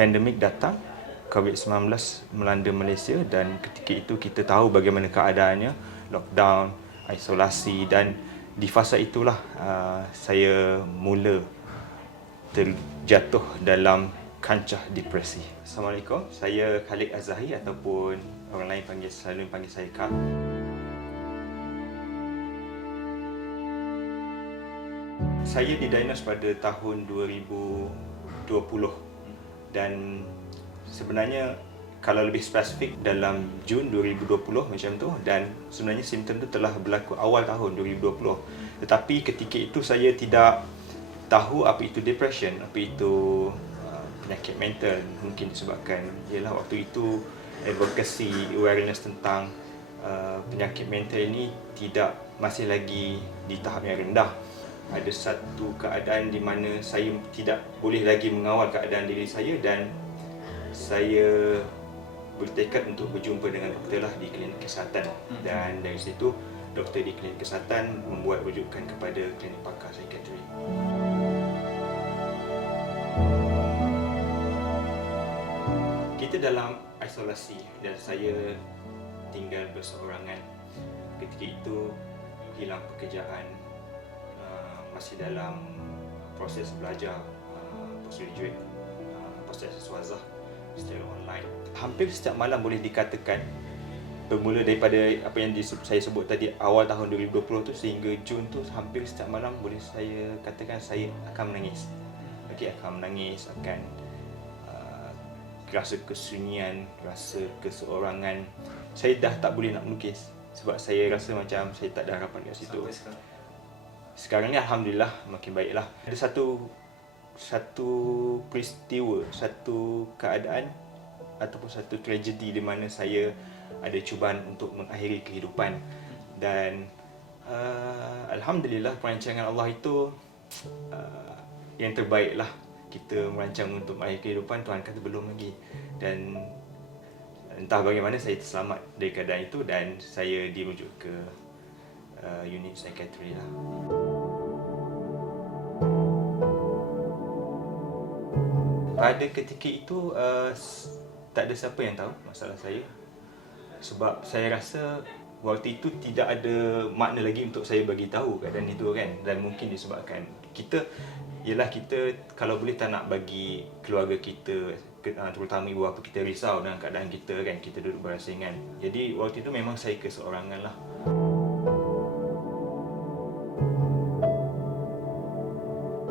pandemik datang, COVID-19 melanda Malaysia dan ketika itu kita tahu bagaimana keadaannya, lockdown, isolasi dan di fasa itulah saya mula terjatuh dalam kancah depresi. Assalamualaikum, saya Khalid Azzahi ataupun orang lain selalu panggil saya Kak. Saya didiagnos pada tahun 2020 dan sebenarnya kalau lebih spesifik dalam Jun 2020 macam tu, dan sebenarnya simptom tu telah berlaku awal tahun 2020. Tetapi ketika itu saya tidak tahu apa itu depression, apa itu penyakit mental. Mungkin disebabkan ialah waktu itu advocacy awareness tentang penyakit mental ini masih lagi di tahap yang rendah. Ada satu keadaan di mana saya tidak boleh lagi mengawal keadaan diri saya dan saya bertekad untuk berjumpa dengan doktor lah di klinik kesihatan. Dan dari situ doktor di klinik kesihatan membuat rujukan kepada klinik pakar psikiatri. Kita dalam isolasi dan saya tinggal berseorangan. Ketika itu hilang pekerjaan, masih dalam proses belajar postgraduate, proses swazah secara online. Hampir setiap malam boleh dikatakan bermula daripada apa yang saya sebut tadi awal tahun 2020 tu sehingga Jun tu, hampir setiap malam boleh saya katakan saya akan menangis. Akan menangis, akan rasa kesunyian, rasa keseorangan. Saya dah tak boleh nak melukis sebab saya rasa macam saya tak ada harapan kat situ. Sekarang ni alhamdulillah makin baiklah. Ada satu peristiwa, satu keadaan ataupun satu tragedi di mana saya ada cubaan untuk mengakhiri kehidupan dan alhamdulillah perancangan Allah itu yang terbaiklah. Kita merancang untuk mengakhiri kehidupan, Tuhan kata belum lagi, dan entah bagaimana saya terselamat dari keadaan itu dan saya dirujuk ke unit psikiatri lah. Pada ketika itu tak ada siapa yang tahu masalah saya sebab saya rasa waktu itu tidak ada makna lagi untuk saya bagi tahu keadaan itu kan, dan mungkin disebabkan kita kalau boleh tak nak bagi keluarga kita, terutama ibu bapa kita, risau dengan keadaan kita kan, kita duduk berasingan. Jadi waktu itu memang saya keseorangan lah.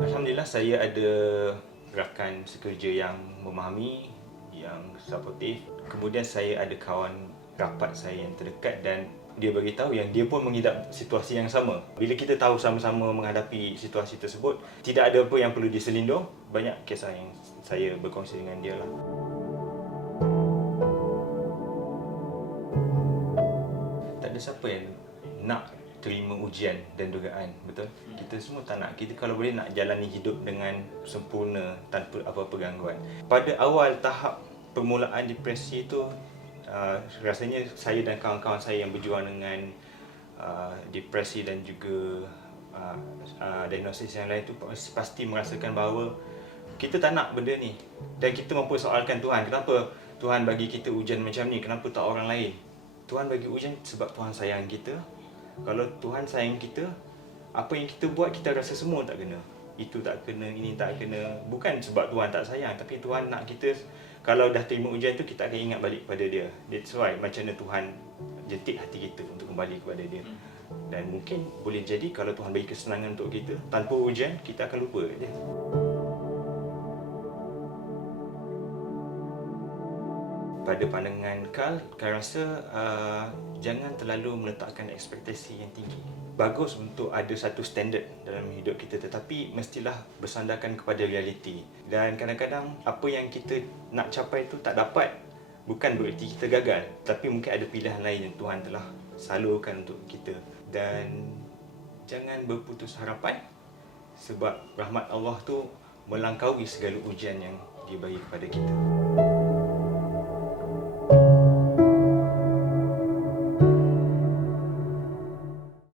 Alhamdulillah saya ada rakan sekerja yang memahami, yang supportive. Kemudian saya ada kawan rapat saya yang terdekat dan dia beritahu yang dia pun mengidap situasi yang sama. Bila kita tahu sama-sama menghadapi situasi tersebut, tidak ada apa yang perlu diselindung. Banyak kisah yang saya berkongsi dengan dia lah. Tak ada siapa yang nak terima ujian dan dugaan, betul? Kita semua tak nak. Kita kalau boleh nak jalani hidup dengan sempurna tanpa apa-apa gangguan. Pada awal tahap permulaan depresi itu, rasanya saya dan kawan-kawan saya yang berjuang dengan depresi dan juga diagnosis yang lain tu pasti merasakan bahawa kita tak nak benda ni dan kita mempersoalkan Tuhan. Kenapa Tuhan bagi kita ujian macam ni? Kenapa tak orang lain? Tuhan bagi ujian sebab Tuhan sayang kita. Kalau Tuhan sayang kita, apa yang kita buat kita rasa semua tak kena. Itu tak kena, ini tak kena. Bukan sebab Tuhan tak sayang, tapi Tuhan nak kita, kalau dah terima ujian tu, kita akan ingat balik pada dia. That's why macam mana Tuhan jentik hati kita untuk kembali kepada dia. Dan mungkin boleh jadi kalau Tuhan bagi kesenangan untuk kita, tanpa ujian kita akan lupa dia. Pada pandangan Carl rasa jangan terlalu meletakkan ekspektasi yang tinggi. Bagus untuk ada satu standard dalam hidup kita, tetapi mestilah bersandarkan kepada realiti. Dan kadang-kadang apa yang kita nak capai itu tak dapat, bukan bererti kita gagal, tapi mungkin ada pilihan lain yang Tuhan telah salurkan untuk kita. Dan jangan berputus harapan sebab rahmat Allah tu melangkaui segala ujian yang Dia bagi kepada kita.